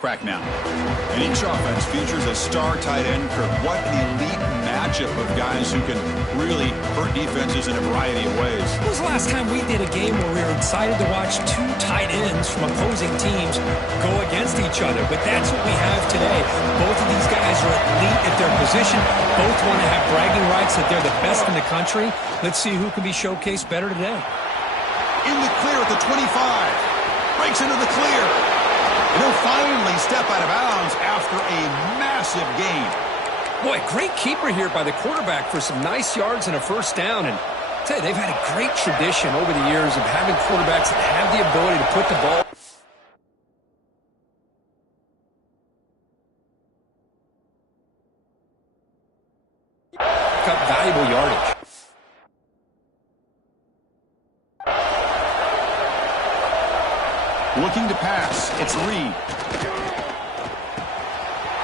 Crack now. And each offense features a star tight end, Kirk. What an elite matchup of guys who can really hurt defenses in a variety of ways. When was the last time we did a game where we were excited to watch two tight ends from opposing teams go against each other? But that's what we have today. Both of these guys are elite at their position. Both want to have bragging rights that they're the best in the country. Let's see who can be showcased better today. In the clear at the 25. Breaks into the clear. And he'll finally step out of bounds after a massive gain. Boy, great keeper here by the quarterback for some nice yards and a first down. And I tell you, they've had a great tradition over the years of having quarterbacks that have the ability to put the ball. Pick up valuable yardage. Looking to pass. It's Reed.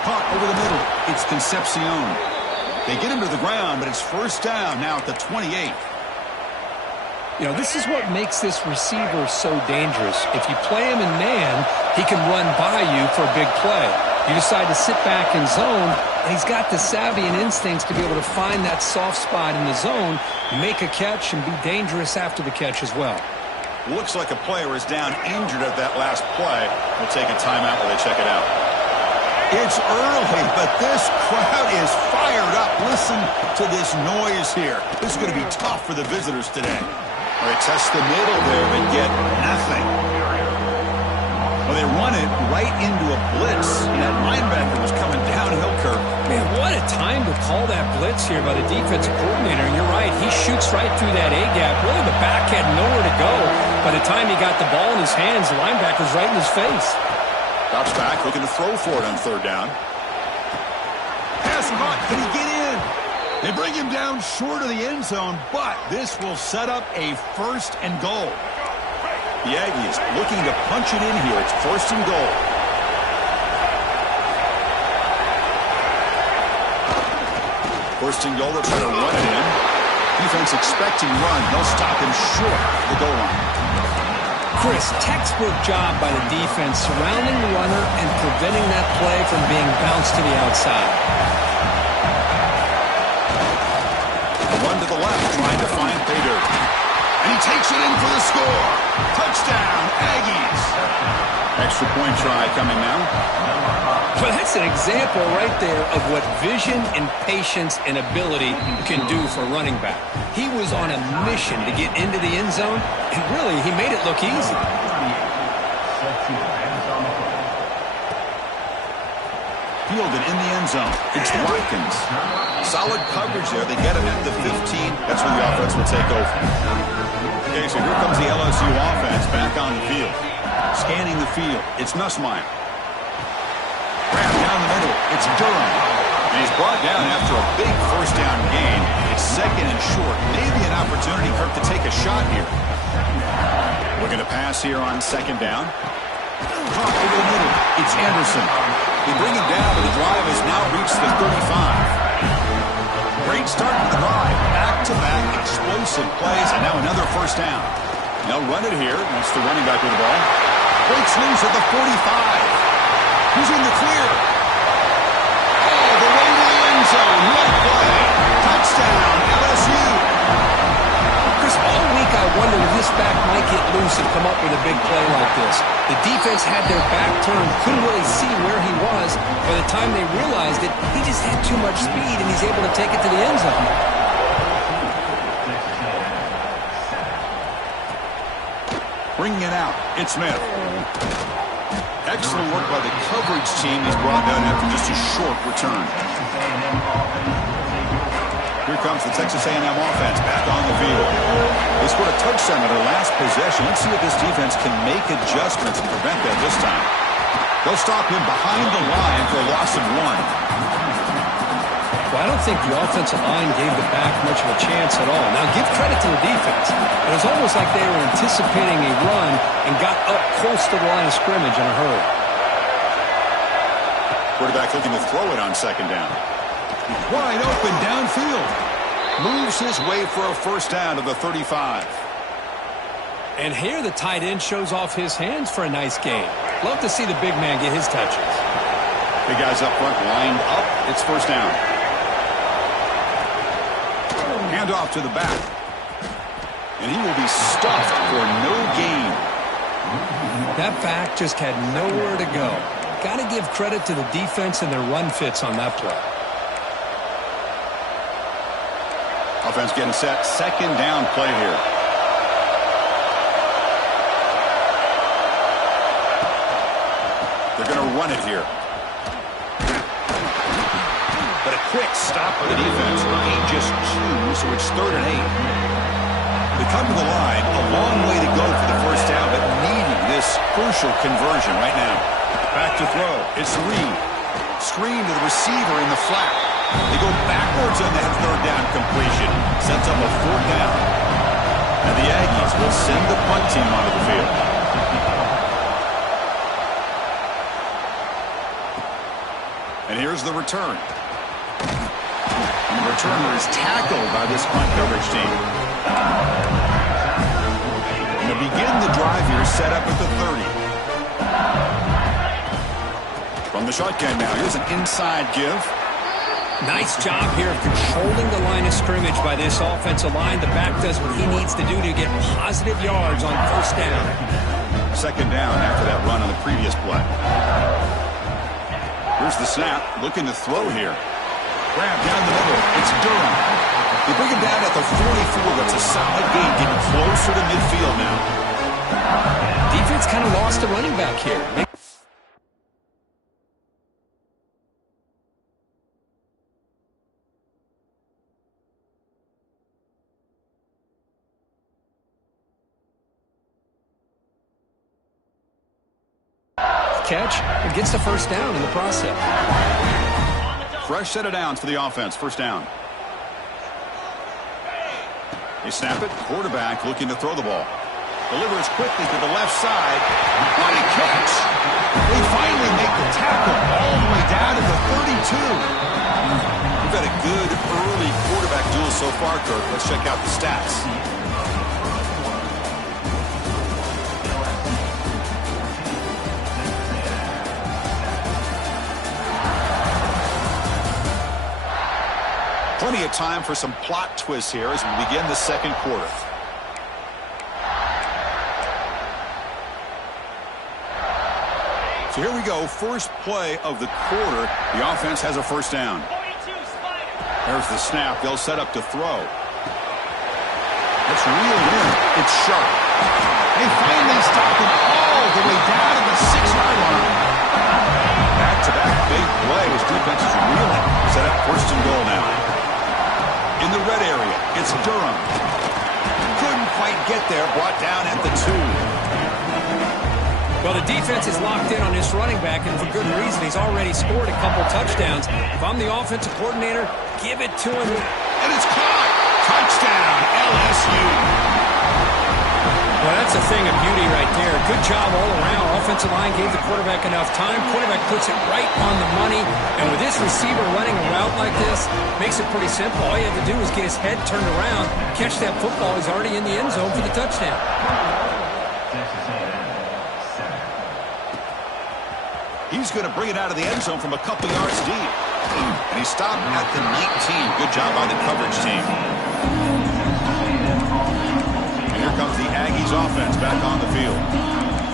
Caught over the middle. It's Concepcion. They get him to the ground, but it's first down now at the 28. You know, this is what makes this receiver so dangerous. If you play him in man, he can run by you for a big play. You decide to sit back in zone, and he's got the savvy and instincts to be able to find that soft spot in the zone, make a catch, and be dangerous after the catch as well. Looks like a player is down injured at that last play. We'll take a timeout while they check it out. It's early, but this crowd is fired up. Listen to this noise here. This is going to be tough for the visitors today. All right, test the middle there and get nothing. Well, they run it right into a blitz. And that linebacker was coming downhill, Kirk. Man, what a time to call that blitz here by the defensive coordinator. And you're right, he shoots right through that A-gap. Really, the back had nowhere to go. By the time he got the ball in his hands, the linebacker's right in his face. Drops back, looking to throw for it on third down. Pass caught. Can he get in? They bring him down short of the end zone, but this will set up a first and goal. The Aggies looking to punch it in here. It's first and goal. First and goal, they'll try to run it in. Defense expecting run. They'll stop him short of the goal line. Chris, textbook job by the defense surrounding the runner and preventing that play from being bounced to the outside. A run to the left, trying to find pay dirt. And he takes it in for the score. Touchdown, Aggies. Extra point try coming now. Well, that's an example right there of what vision and patience and ability can do for a running back. He was on a mission to get into the end zone, and really, he made it look easy. Fielded in the end zone. It's Watkins. Solid coverage there. They get him at the 15. That's where the offense will take over. Okay, so here comes the LSU offense back on the field. Scanning the field. It's Nussmeier. Grab down the middle. It's Durham. And he's brought down after a big first down gain. It's second and short. Maybe an opportunity, Kirk, to take a shot here. Looking to pass here on second down. Caught over the middle. It's Anderson. They bring him down, but the drive has now reached the 35. Great start to the drive. Back-to-back explosive plays, and now another first down. They'll run it here. That's the running back with the ball. Breaks loose at the 45. Who's in the clear? Oh, the way to the end zone. What play. Touchdown, LSU. Chris, all week I wondered if this back might get loose and come up with a big play like this. The defense had their back turned, couldn't really see where he was. By the time they realized it, he just had too much speed, and he's able to take it to the end zone. Bringing it out. It's Smith. Excellent work by the coverage team. He's brought down after just a short return. Here comes the Texas A&M offense back on the field. They scored a touchdown on their last possession. Let's see if this defense can make adjustments and prevent that this time. They'll stop him behind the line for a loss of 1. Well, I don't think the offensive line gave the back much of a chance at all. Now, give credit to the defense. It was almost like they were anticipating a run and got up close to the line of scrimmage in a hurry. Quarterback looking to throw it on second down. Wide open downfield. Moves his way for a first down to the 35. And here the tight end shows off his hands for a nice gain. Love to see the big man get his touches. Big guys up front lined up. It's first down. Hand off to the back. And he will be stuffed for no gain. That back just had nowhere to go. Got to give credit to the defense and their run fits on that play. Offense getting set. Second down play here. They're going to run it here. But a quick stop by the defense. Gain just 2, so it's 3rd and 8. They come to the line. A long way to go for the first down, but needing this crucial conversion right now. Back to throw. It's Reed. Screen to the receiver in the flat. They go backwards on that 3rd down completion. Sets up a 4th down. And the Aggies will send the punt team onto the field. And here's the return. And the returner is tackled by this punt coverage team. And to begin the drive here, set up at the 30. From the shotgun now, here's an inside give. Nice job here of controlling the line of scrimmage by this offensive line. The back does what he needs to do to get positive yards on first down. Second down after that run on the previous play. Here's the snap. Looking to throw here. Grab down the middle. It's Durham. They bring him down at the 44. That's a solid gain, getting closer to midfield now. Defense kind of lost a running back here. Catch and gets the first down in the process. Fresh set of downs for the offense. First down. They snap it. Quarterback looking to throw the ball. Delivers quickly to the left side. What a catch! They finally make the tackle all the way down to the 32. We've had a good early quarterback duel so far, Kirk. Let's check out the stats. Plenty of time for some plot twists here as we begin the second quarter. So here we go. First play of the quarter. The offense has a first down. There's the snap. They'll set up to throw. It's reeled in. It's sharp. They finally stop him all the way down to the 6-yard line. Back-to-back big play as defense is reeling. Set up first and goal now. In the red area, it's Durham. Couldn't quite get there, brought down at the 2. Well, the defense is locked in on this running back, and for good reason. He's already scored a couple touchdowns. If I'm the offensive coordinator, give it to him. And it's caught. Touchdown, LSU. Well, that's a thing of beauty right there. Good job all around. Offensive line gave the quarterback enough time. Quarterback puts it right on the money. And with this receiver running a route like this, makes it pretty simple. All you have to do is get his head turned around, catch that football. He's already in the end zone for the touchdown. He's going to bring it out of the end zone from a couple yards deep. And he stopped at the 19. Good job by the coverage team. And here comes the Aggies offense back on the field.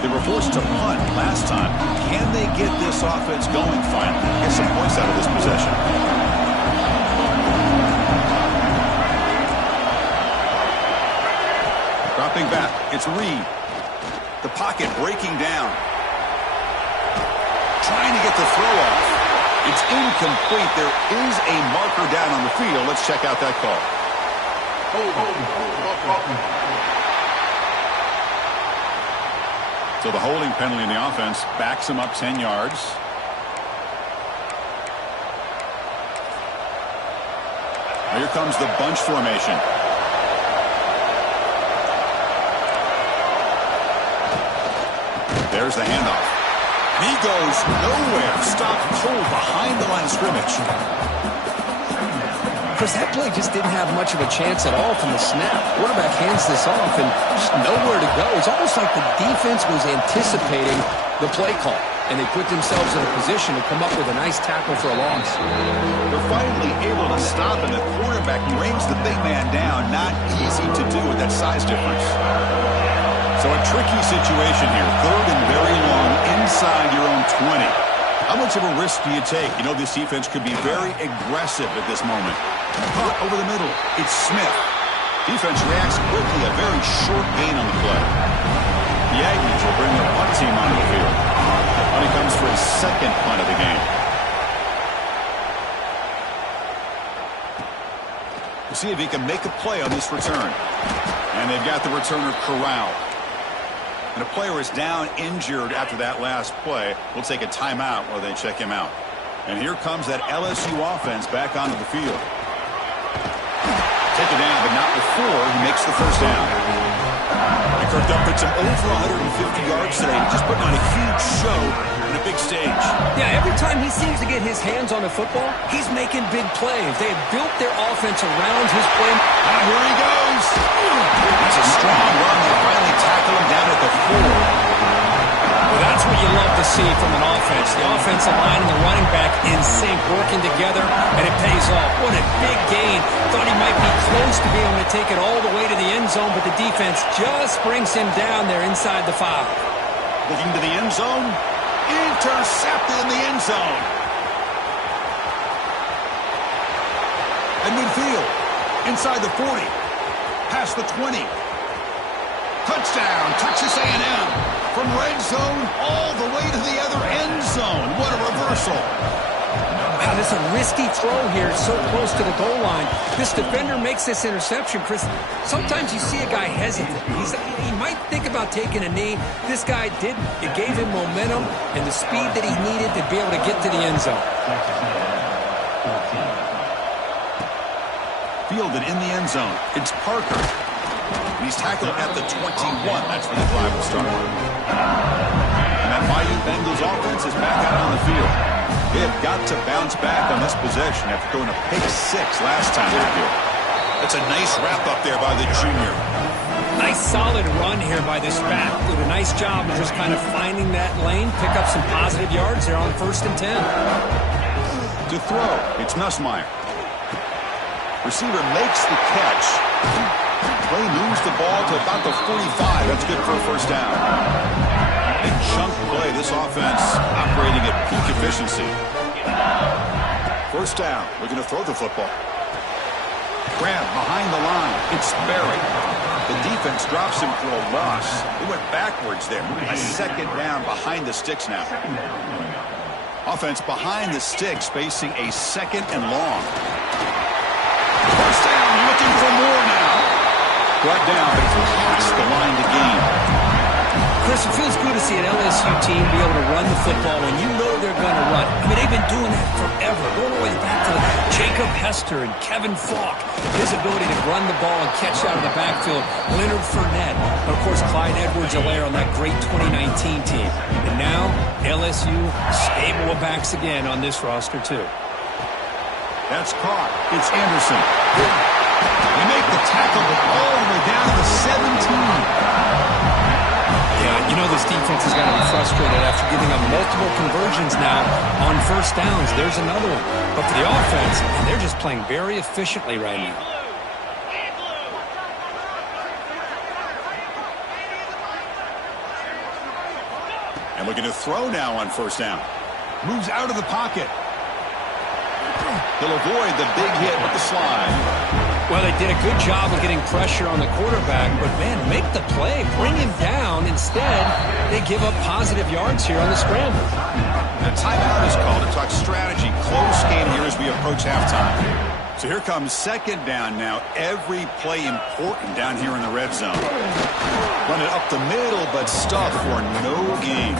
They were forced to punt last time. Can they get this offense going finally? Get some points out of this possession. Dropping back. It's Reed. The pocket breaking down. Trying to get the throw off. It's incomplete. There is a marker down on the field. Let's check out that call. So the holding penalty in the offense backs him up 10 yards. Here comes the bunch formation. There's the handoff. He goes nowhere. Stopped cold behind the line of scrimmage. Chris, that play just didn't have much of a chance at all from the snap. Quarterback hands this off and just nowhere to go. It's almost like the defense was anticipating the play call, and they put themselves in a position to come up with a nice tackle for a loss. They're finally able to stop, and the quarterback brings the big man down. Not easy to do with that size difference. So a tricky situation here. Third and very long inside your own 20. How much of a risk do you take? You know, this defense could be very aggressive at this moment. Caught over the middle. It's Smith. Defense reacts quickly. A very short gain on the play. The Aggies will bring their punt team onto the field. And he comes for his second punt of the game. We'll see if he can make a play on this return. And they've got the returner corralled. And a player is down injured after that last play. We'll take a timeout while they check him out. And here comes that LSU offense back onto the field. Take it down, but not before he makes the first down. And Kirk puts him over 150 yards today. Just putting on a huge show on a big stage. Yeah, every time he seems to get his hands on the football, he's making big plays. They have built their offense around his play. Ah, here he goes. That's a strong run. They finally tackle him down at the 4. Well, that's what you love to see from an offense. The offensive line and the running back in sync, working together, and it pays off. What a big gain. Thought he might be close to being able to take it all the way to the end zone, but the defense just brings him down there inside the 5. Looking to the end zone. Intercepted in the end zone. At midfield. Inside the 40. Past the 20. Touchdown. Texas A&M. From red zone all the way to the other end zone. What a reversal. Wow, this is a risky throw here, so close to the goal line. This defender makes this interception, Chris. Sometimes you see a guy hesitant. He might think about taking a knee. This guy didn't. It gave him momentum and the speed that he needed to be able to get to the end zone. Fielded in the end zone. It's Parker. He's tackled at the 21. That's where the drive will start. And that mighty Bengals offense is back out on the field. They have got to bounce back on this possession after throwing a pick 6 last time out here. That's a nice wrap up there by the junior. Nice solid run here by this back. Did a nice job of just kind of finding that lane, pick up some positive yards there on 1st and 10. To throw, it's Nussmeier. Receiver makes the catch. Play moves the ball to about the 45. That's good for a first down. Big chunk play. This offense operating at peak efficiency. First down. Looking to throw the football. Grab behind the line. It's Berry. The defense drops him for a loss. He went backwards there. A second down behind the sticks now. Offense behind the sticks facing a second and long. First down. Looking for more now. Brought down, but past the line to gain. Chris, it feels good to see an LSU team be able to run the football when you know they're going to run. I mean, they've been doing that forever. Going all the way back to Jacob Hester and Kevin Falk. His ability to run the ball and catch out of the backfield. Leonard Fournette. And, of course, Clyde Edwards-Helaire on that great 2019 team. And now, LSU stable of backs again on this roster, too. That's caught. It's Anderson. They make the tackle all the way down to the 17. Yeah, you know this defense is going to be frustrated after giving up multiple conversions now on first downs. There's another one. But for the offense, they're just playing very efficiently right now. And looking to throw now on first down. Moves out of the pocket. He'll avoid the big hit with the slide. Well, they did a good job of getting pressure on the quarterback, but, man, make the play. Bring him down. Instead, they give up positive yards here on the scramble. A timeout is called to talk strategy. Close game here as we approach halftime. So here comes second down now. Every play important down here in the red zone. Run it up the middle, but stuff for no gain.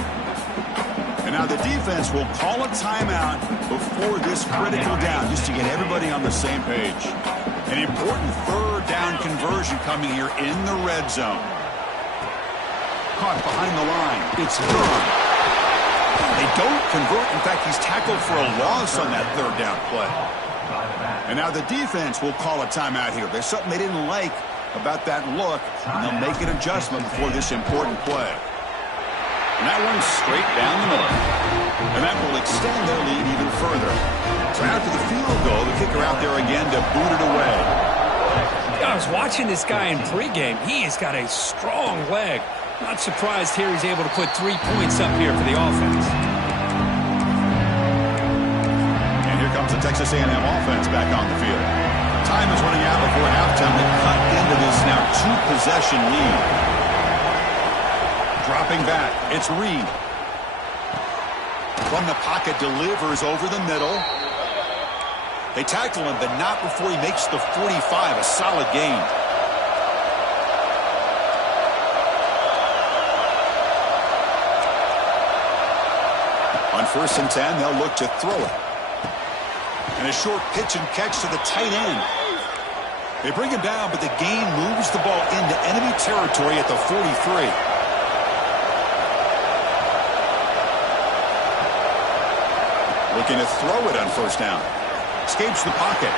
And now the defense will call a timeout before this critical down, just to get everybody on the same page. An important third down conversion coming here in the red zone. Caught behind the line. It's Dunn. They don't convert. In fact, he's tackled for a loss on that third down play. And now the defense will call a timeout here. There's something they didn't like about that look, and they'll make an adjustment before this important play. And that one's straight down the middle. And that will extend their lead even further. So after the field goal, the kicker out there again to boot it away. I was watching this guy in pregame. He has got a strong leg. Not surprised here he's able to put 3 points up here for the offense. And here comes the Texas A&M offense back on the field. Time is running out before halftime to cut into this now 2-possession lead. Dropping back, it's Reed. From the pocket, delivers over the middle. They tackle him, but not before he makes the 45, a solid gain. On 1st and 10, they'll look to throw it. And a short pitch and catch to the tight end. They bring him down, but the gain moves the ball into enemy territory at the 43. Looking to throw it on 1st down. Escapes the pocket.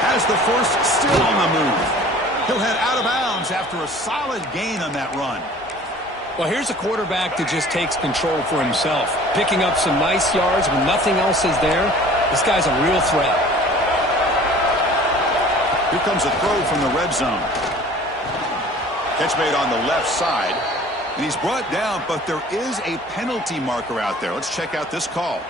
Has the first, still on the move. He'll head out of bounds after a solid gain on that run. Well, here's a quarterback that just takes control for himself. Picking up some nice yards when nothing else is there. This guy's a real threat. Here comes a throw from the red zone. Catch made on the left side. And he's brought down, but there is a penalty marker out there. Let's check out this call.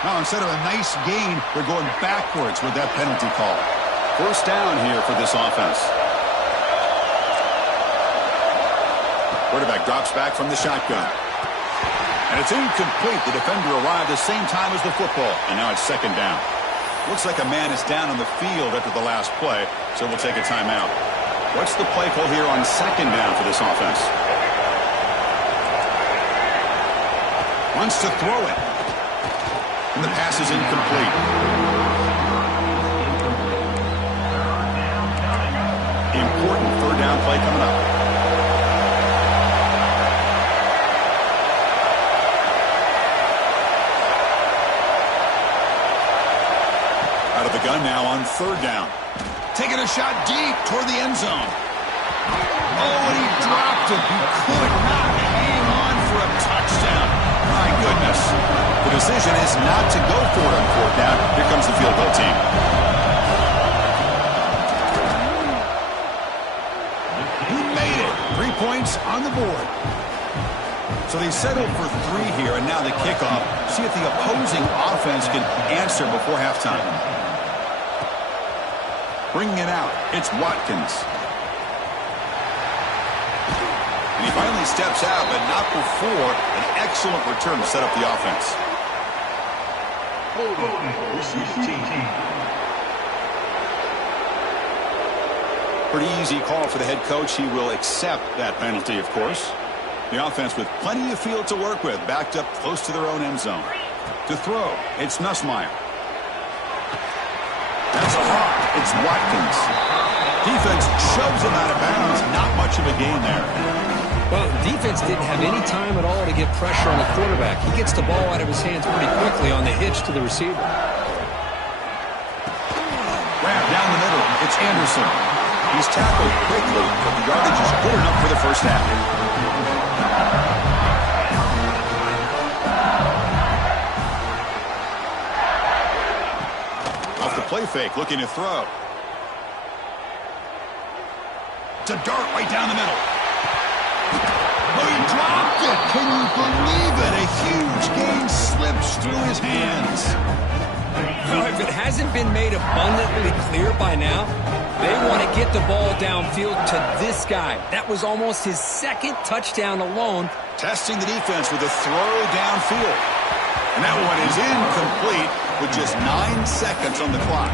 Now, instead of a nice gain, they're going backwards with that penalty call. 1st down here for this offense. Quarterback drops back from the shotgun. And it's incomplete. The defender arrived the same time as the football. And now it's 2nd down. Looks like a man is down on the field after the last play, so we'll take a timeout. What's the play call here on 2nd down for this offense? Wants to throw it. And the pass is incomplete. Important 3rd down play coming up. Out of the gun now on 3rd down. Taking a shot deep toward the end zone. Oh, and he dropped it. He could not hang on for a touchdown. My goodness. The decision is not to go for it on 4th down. Here comes the field goal team. He made it. 3 points on the board. So they settled for 3 here, and now the kickoff. See if the opposing offense can answer before halftime. Bringing it out, it's Watkins. And he finally steps out, but not before an excellent return to set up the offense. Pretty easy call for the head coach. He will accept that penalty, of course. The offense with plenty of field to work with, backed up close to their own end zone. To throw, it's Nussmeier. That's a hawk. It's Watkins. Defense shoves him out of bounds. Not much of a gain there. Well, defense didn't have any time at all to get pressure on the quarterback. He gets the ball out of his hands pretty quickly on the hitch to the receiver. Grab down the middle. It's Anderson. He's tackled quickly, but the yardage is good enough for the 1st half. Off the play fake, looking to throw. It's a dart right down the middle. Oh, he dropped it. Can you believe it? A huge gain slips through his hands. Well, if it hasn't been made abundantly clear by now, they want to get the ball downfield to this guy. That was almost his 2nd touchdown alone. Testing the defense with a throw downfield. And that one is incomplete with just 9 seconds on the clock.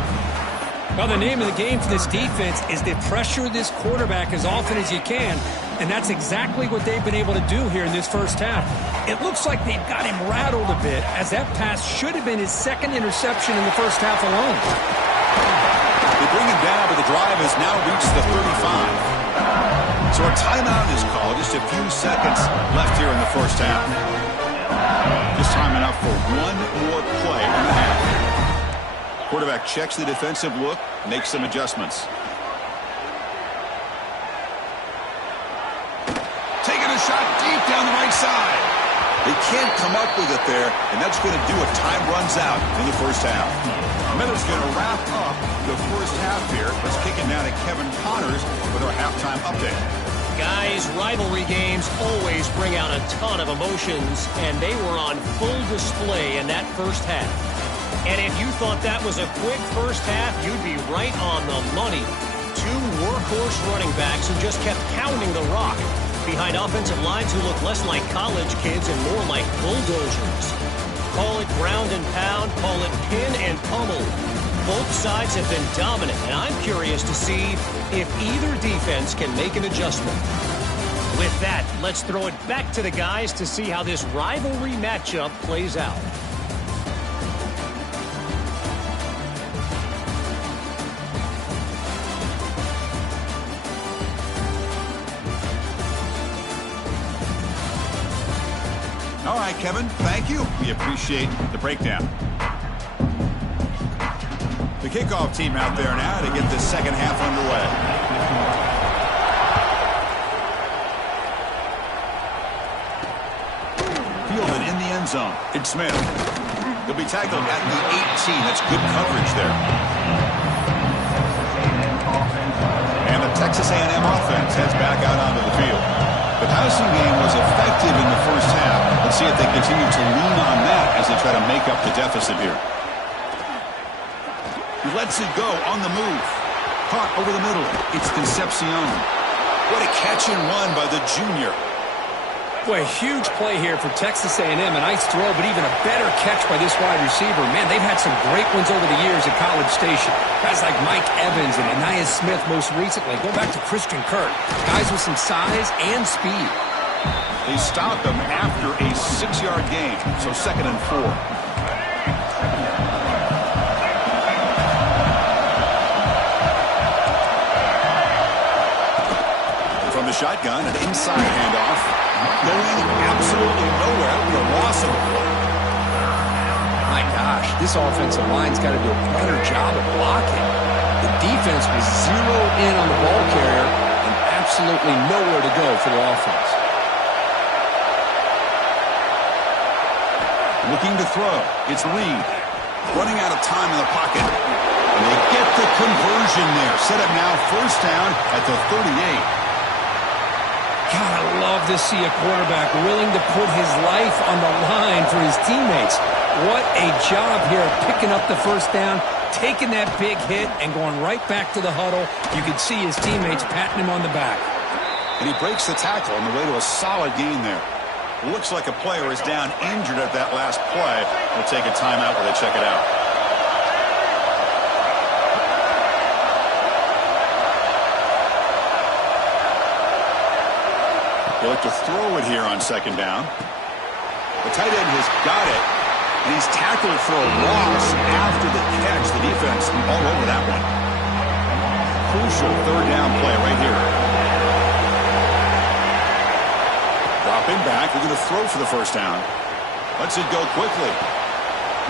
Well, the name of the game for this defense is to pressure this quarterback as often as you can, and that's exactly what they've been able to do here in this 1st half. It looks like they've got him rattled a bit, as that pass should have been his 2nd interception in the 1st half alone. They bring him down, but the drive has now reached the 35. So a timeout is called. Just a few seconds left here in the 1st half. Just time enough for one more play in the half. Quarterback checks the defensive look, makes some adjustments. Taking a shot deep down the right side. They can't come up with it there, and that's going to do it. Time runs out in the first half. Miller's going to wrap up the first half here. Let's kick it now to Kevin Connors with our halftime update. Guys, rivalry games always bring out a ton of emotions, and they were on full display in that first half. And if you thought that was a quick first half, you'd be right on the money. Two workhorse running backs who just kept pounding the rock behind offensive lines who look less like college kids and more like bulldozers. Call it ground and pound, call it pin and pummel. Both sides have been dominant, and I'm curious to see if either defense can make an adjustment. With that, let's throw it back to the guys to see how this rivalry matchup plays out. All right, Kevin, thank you. We appreciate the breakdown. The kickoff team out there now to get this second half underway. Fielded in the end zone. It's Smith. He'll be tackled at the 18. That's good coverage there. And the Texas A&M offense heads back out onto the field. The passing game was effective in the first half. Let's see if they continue to lean on that as they try to make up the deficit here. He lets it go on the move. Caught over the middle. It's Concepcion. What a catch and run by the junior. Boy, a huge play here for Texas A&M. A nice throw, but even a better catch by this wide receiver. Man, they've had some great ones over the years at College Station. Guys like Mike Evans and Anais Smith most recently. Go back to Christian Kirk. Guys with some size and speed. They stopped them after a 6-yard gain, so 2nd and 4. From the shotgun, an inside handoff. Going absolutely nowhere with a loss of a play. My gosh, this offensive line's got to do a better job of blocking. The defense was zeroed in on the ball carrier and absolutely nowhere to go for the offense. Looking to throw. It's Reed. Running out of time in the pocket. And they get the conversion there. Set up now first down at the 38. God, I love to see a quarterback willing to put his life on the line for his teammates. What a job here of picking up the first down, taking that big hit, and going right back to the huddle. You can see his teammates patting him on the back. And he breaks the tackle on the way to a solid gain there. Looks like a player is down injured at that last play. We'll take a timeout while they check it out. They look to throw it here on 2nd down. The tight end has got it, and he's tackled for a loss after the catch. The defense all over that one. Crucial 3rd down play right here. Dropping back. They're going to throw for the first down. Lets it go quickly.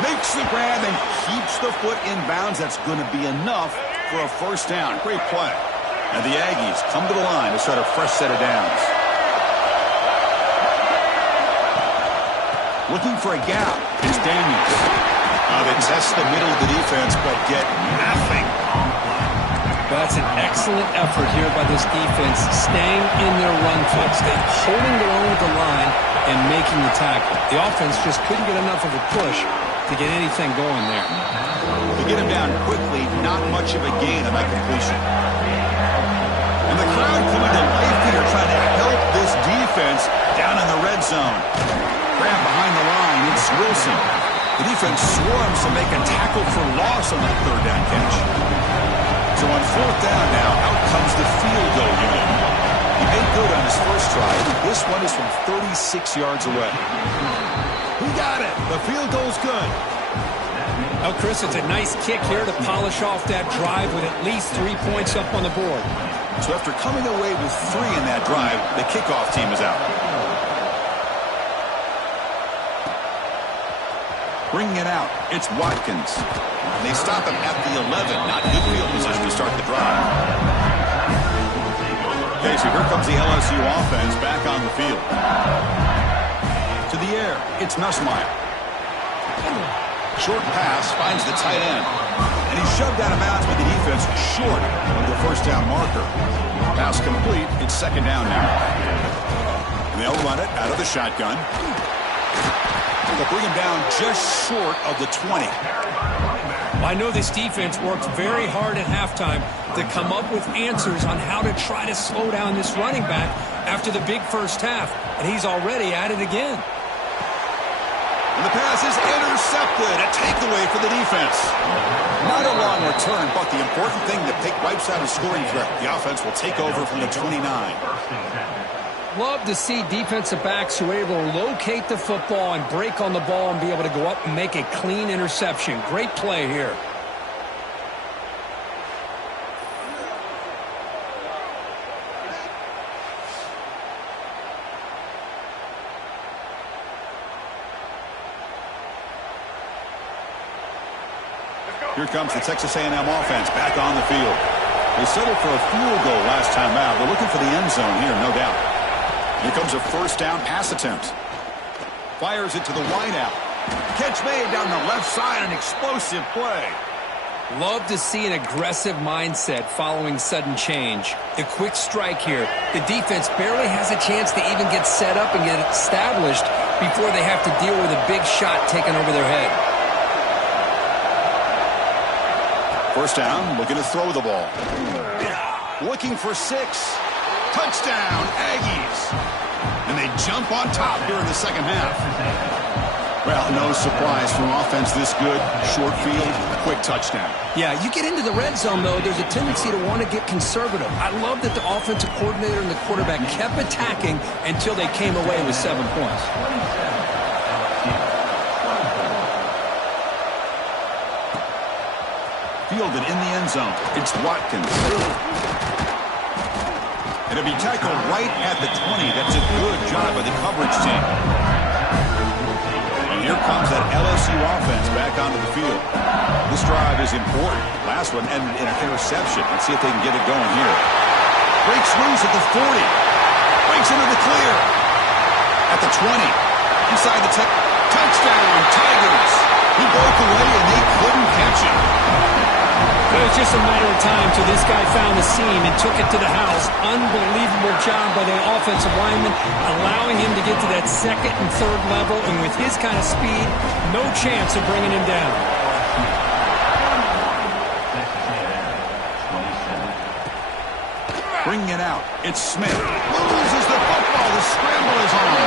Makes the grab and keeps the foot in bounds. That's going to be enough for a first down. Great play. And the Aggies come to the line to start a fresh set of downs. Looking for a gap. It's Daniels. They test the middle of the defense, but get nothing. That's an excellent effort here by this defense, staying in their run fix. They're holding their own with the line and making the tackle. The offense just couldn't get enough of a push to get anything going there. To get him down quickly, not much of a gain on that completion. And the crowd coming to life here, trying to help this defense down in the red zone. Grab behind the line, it's Wilson. The defense swarms to make a tackle for loss on that 3rd down catch. So on 4th down now, out comes the field goal unit. He made good on his first try. This one is from 36 yards away. He got it. The field goal's good. Oh, Chris, it's a nice kick here to polish off that drive with at least 3 points up on the board. So after coming away with 3 in that drive, the kickoff team is out. Bringing it out, it's Watkins. They stop him at the 11. Not good field position to start the drive. Okay, so here comes the LSU offense back on the field. To the air, it's Nussmeier. Short pass finds the tight end. And he's shoved out of bounds by the defense short of the first down marker. Pass complete. It's second down now. And they'll run it out of the shotgun. They'll bring him down just short of the 20. I know this defense worked very hard at halftime to come up with answers on how to try to slow down this running back after the big first half. And he's already at it again. And the pass is intercepted. A takeaway for the defense. Not a long return, but the important thing that Pick wipes out a scoring threat. The offense will take over from the 29. Love to see defensive backs who are able to locate the football and break on the ball and be able to go up and make a clean interception. Great play here. Here comes the Texas A&M offense back on the field. They settled for a field goal last time out. They're looking for the end zone here, no doubt. Here comes a first down pass attempt. Fires it to the wideout. Catch made down the left side, an explosive play. Love to see an aggressive mindset following sudden change. The quick strike here. The defense barely has a chance to even get set up and get established before they have to deal with a big shot taken over their head. First down, looking to throw the ball. Looking for 6. Touchdown, Aggies. And they jump on top here in the second half. Well, no surprise from offense this good. Short field, quick touchdown. Yeah, you get into the red zone, though, there's a tendency to want to get conservative. I love that the offensive coordinator and the quarterback kept attacking until they came away with 7 points. Fielded in the end zone. It's Watkins. And it'll be tackled right at the 20. That's a good job by the coverage team. And here comes that LSU offense back onto the field. This drive is important. Last one ended in an interception. Let's see if they can get it going here. Breaks loose at the 40. Breaks into the clear. At the 20. Inside the 10. Touchdown, Tigers. He broke away and they couldn't catch him. It was just a matter of time till this guy found the seam and took it to the house. Unbelievable job by the offensive lineman, allowing him to get to that second and third level. And with his kind of speed, no chance of bringing him down. Bringing it out. It's Smith. Loses the football. The scramble is on.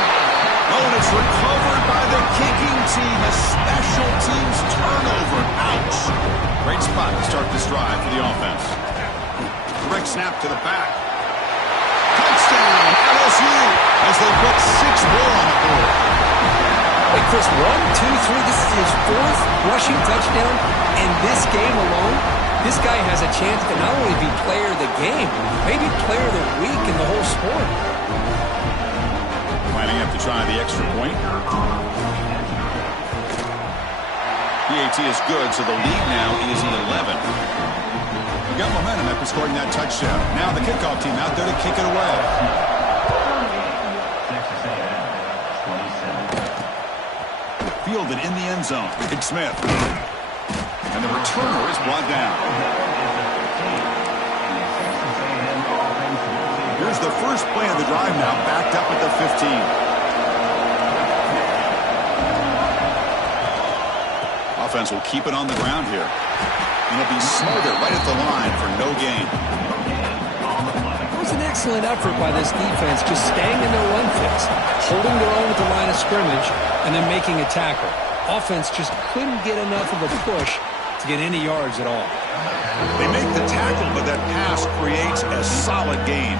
Oh, and it's recovered by the kicking team. A special teams turnover. Ouch. Great spot to start this drive for the offense. Direct snap to the back. Touchdown, LSU, as they put 6 more on the board. Hey, Chris, 1, 2, 3. This is his 4th rushing touchdown in this game alone. This guy has a chance to not only be player of the game, maybe player of the week in the whole sport. Lining up to try the extra point. PAT is good, so the lead now is 11. Got momentum after scoring that touchdown. Now the kickoff team out there to kick it away. Fielded in the end zone. It's Smith. And the returner is brought down. Here's the first play of the drive now, backed up at the 15. Offense will keep it on the ground here. And it'll be smothered right at the line for no gain. It was an excellent effort by this defense, just staying in their run fix, holding their own at the line of scrimmage, and then making a tackle. Offense just couldn't get enough of a push to get any yards at all. They make the tackle, but that pass creates a solid gain.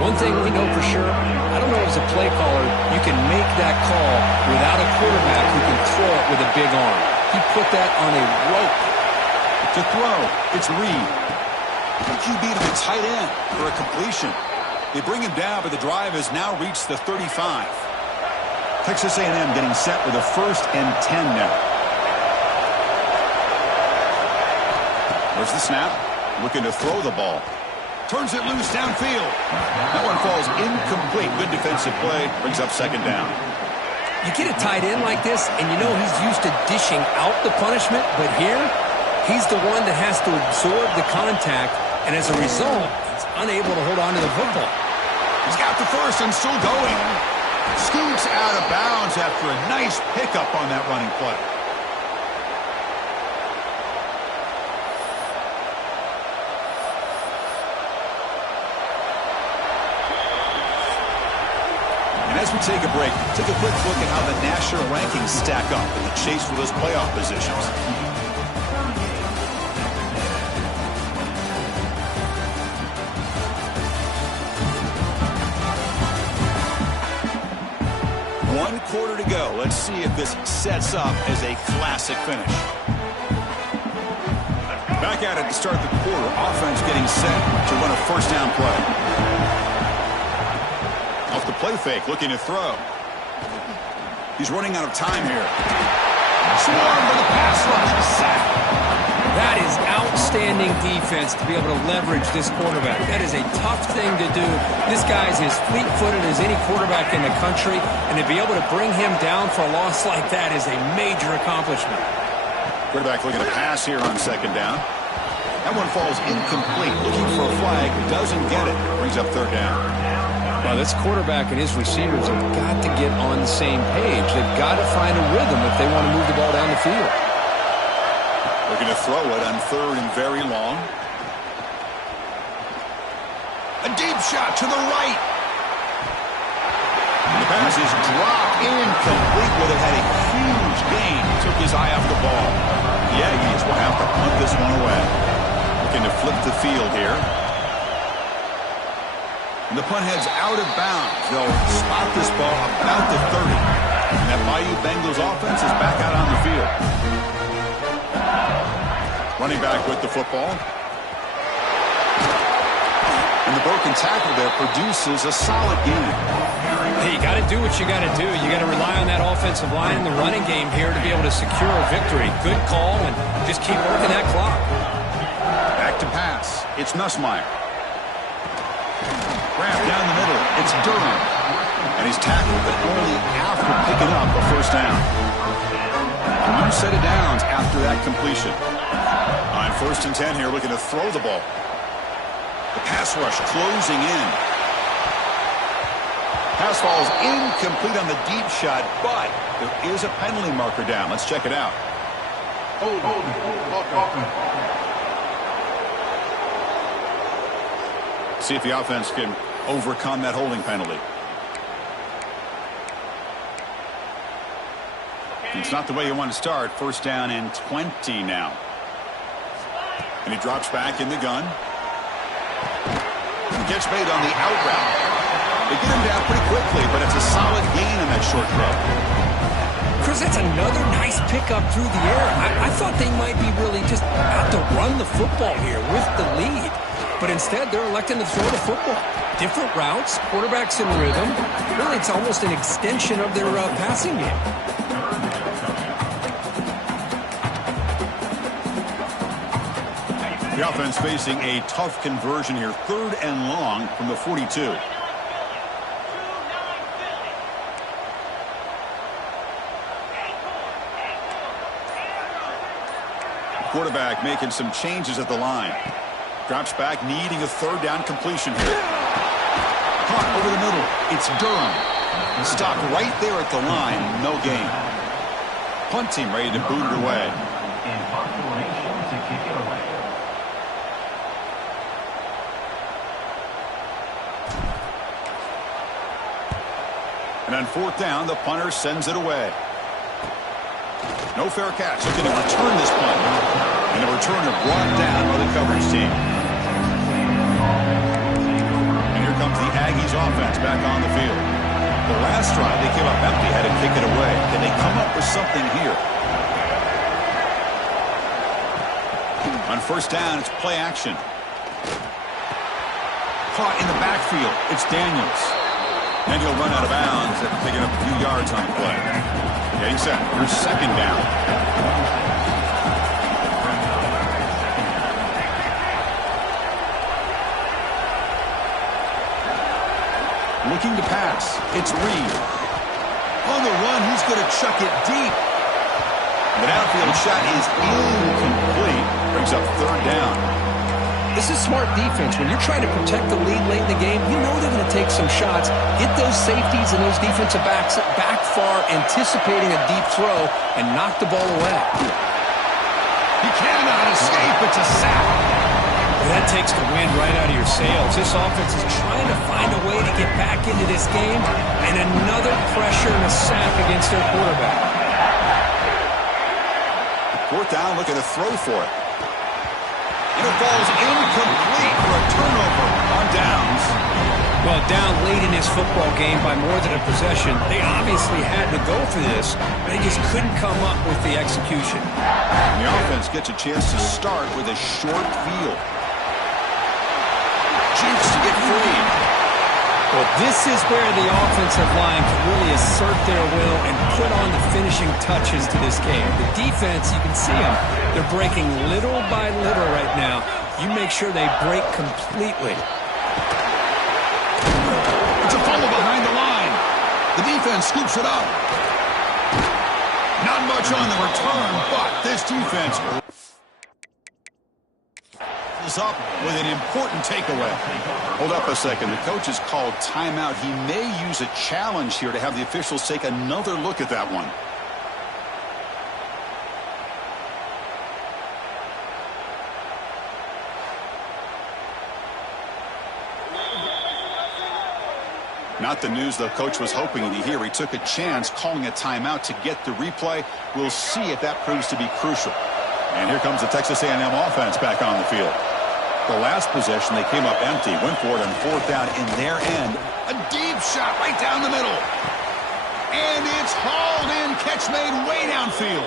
One thing we know for sure, I don't know as a play caller, you can make that call without a quarterback who can throw it with a big arm. He put that on a rope. To throw, it's Reed. QB to the tight end for a completion. They bring him down, but the drive has now reached the 35. Texas A&M getting set with a 1st and 10 now. There's the snap. Looking to throw the ball. Turns it loose downfield. That one falls incomplete. Good defensive play. Brings up 2nd down. You get a tight end like this, and you know he's used to dishing out the punishment, but here, he's the one that has to absorb the contact, and as a result, he's unable to hold on to the football. He's got the first and still going. Scoots out of bounds after a nice pickup on that running play. As we take a break, take a quick look at how the national rankings stack up in the chase for those playoff positions. One quarter to go. Let's see if this sets up as a classic finish. Back at it to start the quarter. Offense getting set to run a 1st down play. Off the play fake, looking to throw. He's running out of time here. Swarmed by the pass rush. Sack. That is outstanding defense to be able to leverage this quarterback. That is a tough thing to do. This guy's as fleet-footed as any quarterback in the country, and to be able to bring him down for a loss like that is a major accomplishment. Quarterback looking to pass here on 2nd down. That one falls incomplete. Looking for a flag. Doesn't get it. Brings up 3rd down. Well, this quarterback and his receivers have got to get on the same page. They've got to find a rhythm if they want to move the ball down the field. Looking to throw it on 3rd and very long. A deep shot to the right. The pass is dropped incomplete. Would have had a huge gain. Took his eye off the ball. The Aggies will have to punt this one away. Looking to flip the field here. And the punt heads out of bounds. They'll spot this ball about the 30. And that Bayou Bengals offense is back out on the field. Running back with the football. And the broken tackle there produces a solid gain. Hey, you got to do what you got to do. You got to rely on that offensive line, the running game here to be able to secure a victory. Good call, and just keep working that clock. Back to pass. It's Nussmeier. Wrapped down the middle. It's Durham. And he's tackled, but only after picking up a 1st down. A new set of downs after that completion. On 1st and 10 here, looking to throw the ball. The pass rush closing in. Pass falls incomplete on the deep shot, but there is a penalty marker down. Let's check it out. See if the offense can overcome that holding penalty. It's not the way you want to start. 1st down and 20 now. And he drops back in the gun. Gets made on the out route. They get him down pretty quickly, but it's a solid gain in that short throw. Chris, that's another nice pickup through the air. I thought they might be really just out to run the football here with the lead. But instead, they're electing to throw the football. Different routes, quarterbacks in rhythm. Really, it's almost an extension of their passing game. The offense facing a tough conversion here. 3rd and long from the 42. Quarterback making some changes at the line. Drops back, needing a 3rd down completion here. Caught over the middle. It's Durham. Stopped right there at the line. No gain. Punt team ready to boot it away. And on 4th down, the punter sends it away. No fair catch. Looking to return this punt. And the returner brought down by the coverage team. And here comes the Aggies offense back on the field. The last drive, they came up empty, had to kick it away. Can they come up with something here? On 1st down, it's play action. Caught in the backfield. It's Daniels. And he'll run out of bounds after picking up a few yards on the play. Getting set. Here's second down. Looking to pass. It's Reed. On the run, he's going to chuck it deep. The downfield shot is incomplete. Brings up third down. This is smart defense. When you're trying to protect the lead late in the game, you know they're going to take some shots, get those safeties and those defensive backs back far, anticipating a deep throw, and knock the ball away. He cannot escape. It's a sack. That takes the wind right out of your sails. This offense is trying to find a way to get back into this game, and another pressure and a sack against their quarterback. Fourth down, looking to throw for it. And it falls incomplete for a turnover on downs. Well, down late in this football game by more than a possession, they obviously had to go for this, but they just couldn't come up with the execution. And the offense gets a chance to start with a short field. Jukes to get free. Well, this is where the offensive line can really assert their will and put on the finishing touches to this game. The defense, you can see them. They're breaking little by little right now. You make sure they break completely. It's a fumble behind the line. The defense scoops it up. Not much on the return, but this defense is up with an important takeaway. Hold up a second. The coach has called timeout. He may use a challenge here to have the officials take another look at that one. Not the news the coach was hoping to hear. He took a chance calling a timeout to get the replay. We'll see if that proves to be crucial. And here comes the Texas A&M offense back on the field. The last possession, they came up empty, went for it on fourth down in their end. A deep shot right down the middle. And it's hauled in, catch made way downfield.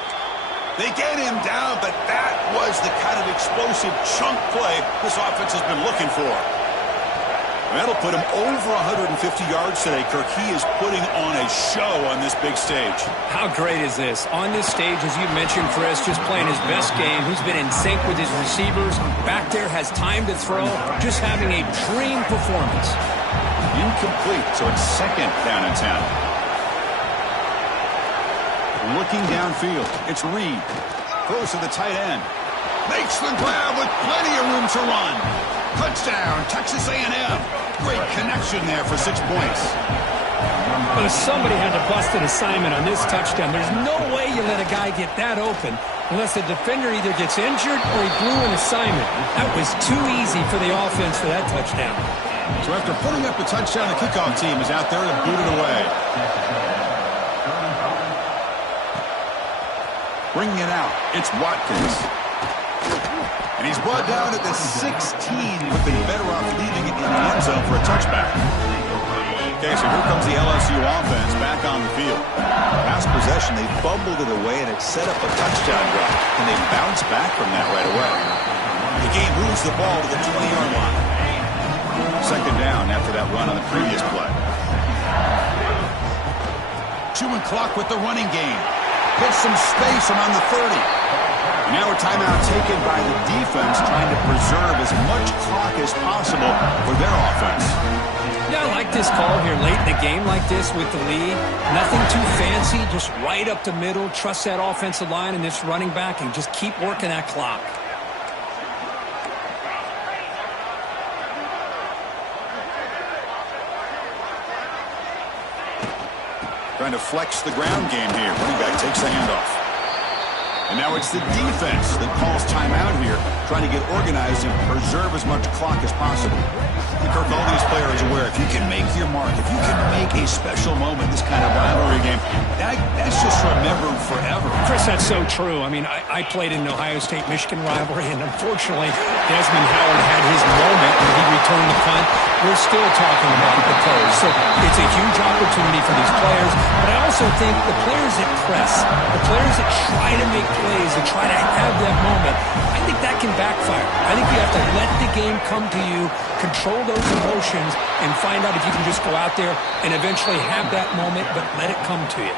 They get him down, but that was the kind of explosive chunk play this offense has been looking for. That'll put him over 150 yards today, Kirk. He is putting on a show on this big stage. How great is this? On this stage, as you mentioned, Chris, just playing his best game. He's been in sync with his receivers. Back there, has time to throw. Just having a dream performance. Incomplete, so it's second down and 10. Looking downfield, it's Reed. Throws to the tight end. Makes the grab with plenty of room to run. Touchdown, Texas A&M. Great connection there for 6 points. But if somebody had to bust an assignment on this touchdown, there's no way you let a guy get that open unless the defender either gets injured or he blew an assignment. That was too easy for the offense for that touchdown. So after putting up a touchdown, the kickoff team is out there to boot it away. Bringing it out, it's Watkins. And he's brought down at the 16. Would be better off leaving it in the end zone for a touchback. Okay, so here comes the LSU offense back on the field. Last possession, they fumbled it away, and it set up a touchdown drive. And they bounced back from that right away. The game moves the ball to the 20-yard line. Second down after that run on the previous play. Chewing clock with the running game. Gets some space around the 30. Now a timeout taken by the defense, trying to preserve as much clock as possible for their offense. Yeah, I like this call here late in the game like this with the lead. Nothing too fancy, just right up the middle. Trust that offensive line and this running back and just keep working that clock. Trying to flex the ground game here. Running back takes the handoff. And now it's the defense that calls timeout here, trying to get organized and preserve as much clock as possible. And Kirk, all these players are aware, if you can make your mark, if you can make a special moment, this kind of rivalry game, that's just remembered forever. Chris, that's so true. I mean, I played in an Ohio State-Michigan rivalry, and unfortunately, Desmond Howard had his moment when he returned the punt. We're still talking about the players. So it's a huge opportunity for these players, but I also think the players that press, the players that try to make plays, that try to have that moment, I think that can backfire. I think you have to let the game come to you, control those emotions, and find out if you can just go out there and eventually have that moment, but let it come to you.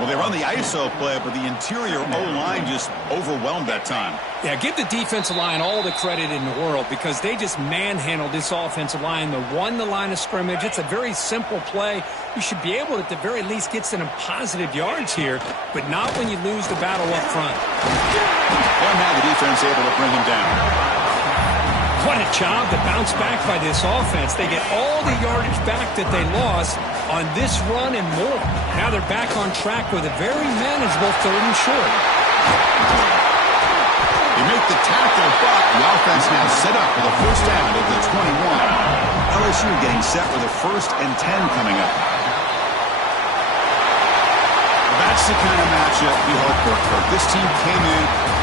Well, they run the ISO play, but the interior O-line just overwhelmed that time. Yeah, give the defensive line all the credit in the world because they just manhandled this offensive line. They won the line of scrimmage. It's a very simple play. You should be able to, at the very least, get some positive yards here, but not when you lose the battle up front. And now the defense able to bring him down. What a job to bounce back by this offense. They get all the yardage back that they lost on this run and more. Now they're back on track with a very manageable 3rd and short. They make the tackle, but the offense now set up for the first down at the 21. LSU getting set with a 1st and 10 coming up. That's the kind of matchup we hope for. This team came in